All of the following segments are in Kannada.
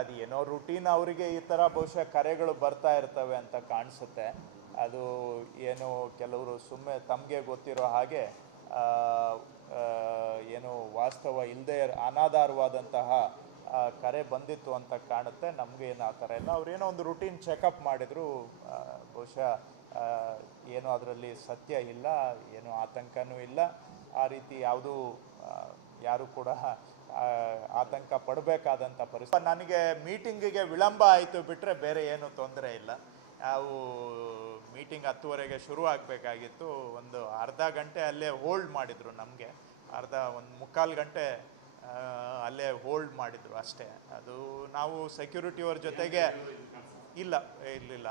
ಅದು ಏನೋ ರೂಟೀನ್ ಅವರಿಗೆ ಈ ಥರ ಬಹುಶಃ ಕರೆಗಳು ಬರ್ತಾ ಇರ್ತವೆ ಅಂತ ಕಾಣಿಸುತ್ತೆ. ಅದು ಏನು ಕೆಲವರು ಸುಮ್ಮನೆ ತಮಗೆ ಗೊತ್ತಿರೋ ಹಾಗೆ ಆ, ಆ, ಏನು ವಾಸ್ತವ ಇಲ್ಲದೆ ಅನಾಧಾರವಾದಂತಹ ಕರೆ ಬಂದಿತ್ತು ಅಂತ ಕಾಣುತ್ತೆ. ನಮಗೇನು ಆ ಥರ ಇಲ್ಲ. ಅವ್ರೇನೋ ಒಂದು ರೂಟೀನ್ ಚೆಕಪ್ ಮಾಡಿದ್ರು. ಬಹುಶಃ ಆ, ಏನು ಅದರಲ್ಲಿ ಸತ್ಯ ಇಲ್ಲ, ಏನು ಆತಂಕನೂ ಇಲ್ಲ. ಆ ರೀತಿ ಯಾವುದೂ ಯಾರು ಕೂಡ ಆತಂಕ ಪಡಬೇಕಾದಂಥ ಪರಿಸ್ಥಿತಿ. ನನಗೆ ಮೀಟಿಂಗಿಗೆ ವಿಳಂಬ ಆಯಿತು ಬಿಟ್ಟರೆ ಬೇರೆ ಏನೂ ತೊಂದರೆ ಇಲ್ಲ. ನಾವು ಮೀಟಿಂಗ್ 10:30ಗೆ ಶುರು ಆಗಬೇಕಾಗಿತ್ತು. ಒಂದು ಅರ್ಧ ಗಂಟೆ ಅಲ್ಲೇ ಹೋಲ್ಡ್ ಮಾಡಿದರು ನಮಗೆ. ಒಂದು ಮುಕ್ಕಾಲು ಗಂಟೆ ಅಲ್ಲೇ ಹೋಲ್ಡ್ ಮಾಡಿದರು ಅಷ್ಟೇ. ಅದು ನಾವು ಸೆಕ್ಯೂರಿಟಿಯವ್ರ ಜೊತೆಗೆ ಇಲ್ಲ ಇರಲಿಲ್ಲ.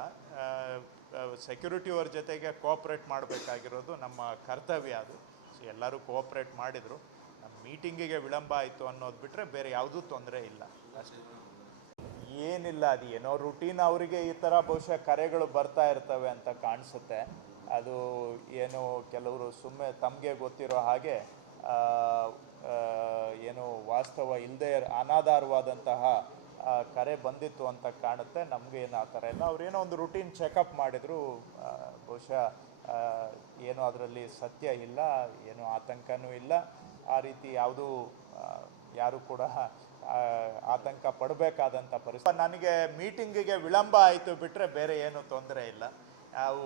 ಸೆಕ್ಯೂರಿಟಿಯವ್ರ ಜೊತೆಗೆ ಕೋಆಪ್ರೇಟ್ ಮಾಡಬೇಕಾಗಿರೋದು ನಮ್ಮ ಕರ್ತವ್ಯ. ಅದು ಎಲ್ಲರೂ ಕೋಆಪ್ರೇಟ್ ಮಾಡಿದರು. ನಮ್ಮ ಮೀಟಿಂಗಿಗೆ ವಿಳಂಬ ಆಯಿತು ಅನ್ನೋದು ಬಿಟ್ಟರೆ ಬೇರೆ ಯಾವುದೂ ತೊಂದರೆ ಇಲ್ಲ ಅಷ್ಟೇ. ಏನಿಲ್ಲ, ಅದು ಏನೋ ರೂಟೀನ್ ಅವರಿಗೆ ಈ ಥರ ಬಹುಶಃ ಕರೆಗಳು ಬರ್ತಾ ಇರ್ತವೆ ಅಂತ ಕಾಣಿಸುತ್ತೆ. ಅದು ಏನು ಕೆಲವರು ಸುಮ್ಮನೆ ತಮಗೆ ಗೊತ್ತಿರೋ ಹಾಗೆ ಏನು ವಾಸ್ತವ ಇಲ್ಲದೆ ಅನಾಧಾರವಾದಂತಹ ಕರೆ ಬಂದಿತ್ತು ಅಂತ ಕಾಣುತ್ತೆ. ನಮಗೇನು ಆ ಥರ ಇಲ್ಲ. ಅವ್ರೇನೋ ಒಂದು ರೂಟೀನ್ ಚೆಕಪ್ ಮಾಡಿದ್ರು. ಬಹುಶಃ ಏನು ಅದರಲ್ಲಿ ಸತ್ಯ ಇಲ್ಲ, ಏನು ಆತಂಕನೂ ಇಲ್ಲ. ಆ ರೀತಿ ಯಾವುದೂ ಯಾರು ಕೂಡ ಆತಂಕ ಪಡಬೇಕಾದಂಥ ಪರಿಸ್ಥಿತಿ. ನನಗೆ ಮೀಟಿಂಗಿಗೆ ವಿಳಂಬ ಆಯಿತು ಬಿಟ್ಟರೆ ಬೇರೆ ಏನೂ ತೊಂದರೆ ಇಲ್ಲ. ನಾವು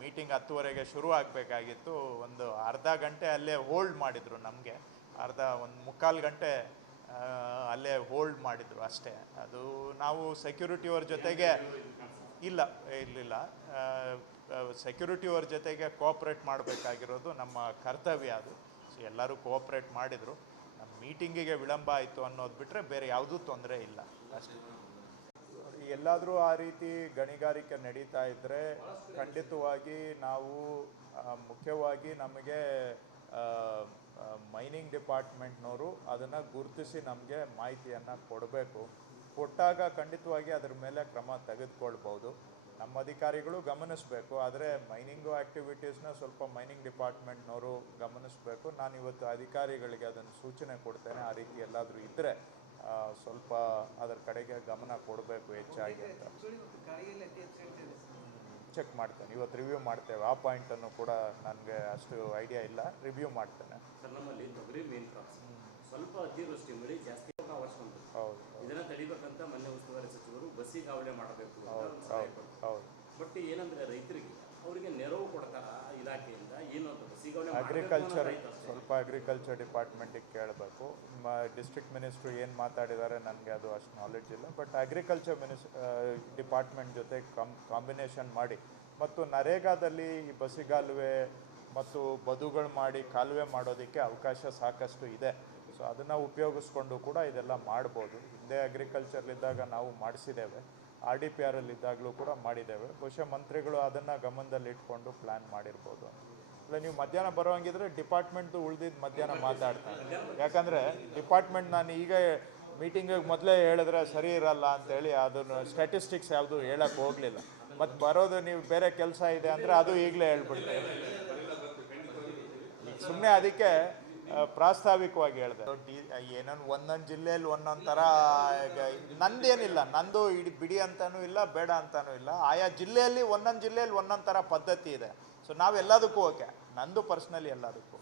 ಮೀಟಿಂಗ್ 10:30ಗೆ ಶುರು ಆಗಬೇಕಾಗಿತ್ತು. ಒಂದು ಅರ್ಧ ಗಂಟೆ ಅಲ್ಲೇ ಹೋಲ್ಡ್ ಮಾಡಿದರು ನಮಗೆ. ಒಂದು ಮುಕ್ಕಾಲು ಗಂಟೆ ಅಲ್ಲೇ ಹೋಲ್ಡ್ ಮಾಡಿದರು ಅಷ್ಟೇ. ಅದು ನಾವು ಸೆಕ್ಯೂರಿಟಿಯವ್ರ ಜೊತೆಗೆ ಇಲ್ಲ ಇರಲಿಲ್ಲ. ಸೆಕ್ಯೂರಿಟಿಯವ್ರ ಜೊತೆಗೆ ಕೋಆಪ್ರೇಟ್ ಮಾಡಬೇಕಾಗಿರೋದು ನಮ್ಮ ಕರ್ತವ್ಯ. ಅದು ಎಲ್ಲರೂ ಕೋಆಪ್ರೇಟ್ ಮಾಡಿದರು. ನಮ್ಮ ಮೀಟಿಂಗಿಗೆ ವಿಳಂಬ ಆಯಿತು ಅನ್ನೋದು ಬಿಟ್ಟರೆ ಬೇರೆ ಯಾವುದೂ ತೊಂದರೆ ಇಲ್ಲ ಅಷ್ಟೇ. ಎಲ್ಲಾದರೂ ಆ ರೀತಿ ಗಣಿಗಾರಿಕೆ ನಡೀತಾ ಇದ್ದರೆ ಖಂಡಿತವಾಗಿ ನಾವು ಮುಖ್ಯವಾಗಿ ನಮಗೆ ಮೈನಿಂಗ್ ಡಿಪಾರ್ಟ್ಮೆಂಟ್ನವರು ಅದನ್ನು ಗುರುತಿಸಿ ನಮಗೆ ಮಾಹಿತಿಯನ್ನು ಕೊಡಬೇಕು. ಕೊಟ್ಟಾಗ ಖಂಡಿತವಾಗಿ ಅದರ ಮೇಲೆ ಕ್ರಮ ತೆಗೆದುಕೊಳ್ಬೋದು. ನಮ್ಮ ಅಧಿಕಾರಿಗಳು ಗಮನಿಸಬೇಕು. ಆದರೆ ಮೈನಿಂಗು ಆ್ಯಕ್ಟಿವಿಟೀಸ್ನ ಸ್ವಲ್ಪ ಮೈನಿಂಗ್ ಡಿಪಾರ್ಟ್ಮೆಂಟ್ನವರು ಗಮನಿಸಬೇಕು. ನಾನು ಇವತ್ತು ಅಧಿಕಾರಿಗಳಿಗೆ ಅದನ್ನು ಸೂಚನೆ ಕೊಡ್ತೇನೆ. ಆ ರೀತಿ ಎಲ್ಲಾದರೂ ಇದ್ದರೆ ಸ್ವಲ್ಪ ಅದರ ಕಡೆಗೆ ಗಮನ ಕೊಡಬೇಕು ಹೆಚ್ಚಾಗಿ ಅಂತ ಚೆಕ್ ಮಾಡ್ತೇನೆ. ಇವತ್ತು ರಿವ್ಯೂ ಮಾಡ್ತೇವೆ. ಆ ಪಾಯಿಂಟನ್ನು ಕೂಡ ನನಗೆ ಅಷ್ಟು ಐಡಿಯಾ ಇಲ್ಲ, ರಿವ್ಯೂ ಮಾಡ್ತೇನೆ. ಸರ್, ನಮ್ಮಲ್ಲಿ ತೊಗರಿ ಮೇನ್ ಕ್ರಾಪ್ಸ್ ಸ್ವಲ್ಪ ಅತಿವೃಷ್ಟಿ ಮಳೆ ಜಾಸ್ತಿ ವರ್ಷ ಹೌದು. ಇದನ್ನು ತಡಿಬೇಕಂತ ಮೊನ್ನೆ ಉಸ್ತುವಾರಿ ಸಚಿವರು ಬಸ್ಸಿಗೆ ಹಾವಳಿ ಮಾಡಬೇಕು. ಹೌದು. ಬಟ್ ಏನಂದ್ರೆ ರೈತರಿಗೆ ಅವರಿಗೆ ನೆರವು ಕೊಡ್ತಾರ ಇಲಾಖೆಯಿಂದ ಏನು ಅಂತ ಬಸ್ಸಿಗೆ ಸ್ವಲ್ಪ ಅಗ್ರಿಕಲ್ಚರ್ ಡಿಪಾರ್ಟ್ಮೆಂಟಿಗೆ ಕೇಳಬೇಕು. ಡಿಸ್ಟ್ರಿಕ್ಟ್ ಮಿನಿಸ್ಟ್ರು ಏನು ಮಾತಾಡಿದ್ದಾರೆ ನನಗೆ ಅದು ಅಷ್ಟು ನಾಲೆಡ್ಜ್ ಇಲ್ಲ. ಬಟ್ ಅಗ್ರಿಕಲ್ಚರ್ ಡಿಪಾರ್ಟ್ಮೆಂಟ್ ಜೊತೆ ಕಾಂಬಿನೇಷನ್ ಮಾಡಿ ಮತ್ತು ನರೇಗಾದಲ್ಲಿ ಈ ಬಸಿಗಾಲುವೆ ಮತ್ತು ಬದುಗಳು ಮಾಡಿ ಕಾಲುವೆ ಮಾಡೋದಕ್ಕೆ ಅವಕಾಶ ಸಾಕಷ್ಟು ಇದೆ. ಸೊ ಅದನ್ನು ಉಪಯೋಗಿಸ್ಕೊಂಡು ಕೂಡ ಇದೆಲ್ಲ ಮಾಡ್ಬೋದು. ಹಿಂದೆ ಅಗ್ರಿಕಲ್ಚರ್ಲಿದ್ದಾಗ ನಾವು ಮಾಡಿಸಿದ್ದೇವೆ. RDPR ಇದ್ದಾಗಲೂ ಕೂಡ ಮಾಡಿದ್ದೇವೆ. ಬಹುಶಃ ಮಂತ್ರಿಗಳು ಅದನ್ನು ಗಮನದಲ್ಲಿ ಇಟ್ಕೊಂಡು ಪ್ಲ್ಯಾನ್ ಮಾಡಿರ್ಬೋದು. ಇಲ್ಲ, ನೀವು ಮಧ್ಯಾಹ್ನ ಬರೋಂಗಿದ್ರೆ ಡಿಪಾರ್ಟ್ಮೆಂಟ್ದು ಉಳಿದಿದ್ದು ಮಧ್ಯಾಹ್ನ ಮಾತಾಡ್ತೀನಿ. ಯಾಕಂದರೆ ಡಿಪಾರ್ಟ್ಮೆಂಟ್ ನಾನು ಈಗ ಮೀಟಿಂಗಿಗೆ ಮೊದಲೇ ಹೇಳಿದ್ರೆ ಸರಿ ಇರಲ್ಲ ಅಂತೇಳಿ ಅದನ್ನು ಸ್ಟ್ಯಾಟಿಸ್ಟಿಕ್ಸ್ ಯಾವುದು ಹೇಳಕ್ಕೆ ಹೋಗಲಿಲ್ಲ. ಮತ್ತು ಬರೋದು ನೀವು ಬೇರೆ ಕೆಲಸ ಇದೆ ಅಂದರೆ ಅದು ಈಗಲೇ ಹೇಳ್ಬಿಡ್ತೇವೆ. ಈಗ ಸುಮ್ಮನೆ ಅದಕ್ಕೆ ಪ್ರಾಸ್ತಾವಿಕವಾಗಿ ಹೇಳಿದೆ. ಏನೊಂದು ಒಂದೊಂದು ಜಿಲ್ಲೆಯಲ್ಲಿ ಒಂದೊಂದು ಥರ. ನಂದೇನಿಲ್ಲ, ನಂದು ಬಿಡಿ ಅಂತಲೂ ಇಲ್ಲ, ಬೇಡ ಅಂತಲೂ ಇಲ್ಲ. ಆಯಾ ಜಿಲ್ಲೆಯಲ್ಲಿ ಒಂದೊಂದು ಥರ ಪದ್ಧತಿ ಇದೆ. ಸೊ ನಾವೆಲ್ಲದಕ್ಕೂ ಓಕೆ. ನಂದು ಪರ್ಸ್ನಲಿ ಎಲ್ಲದಕ್ಕೂ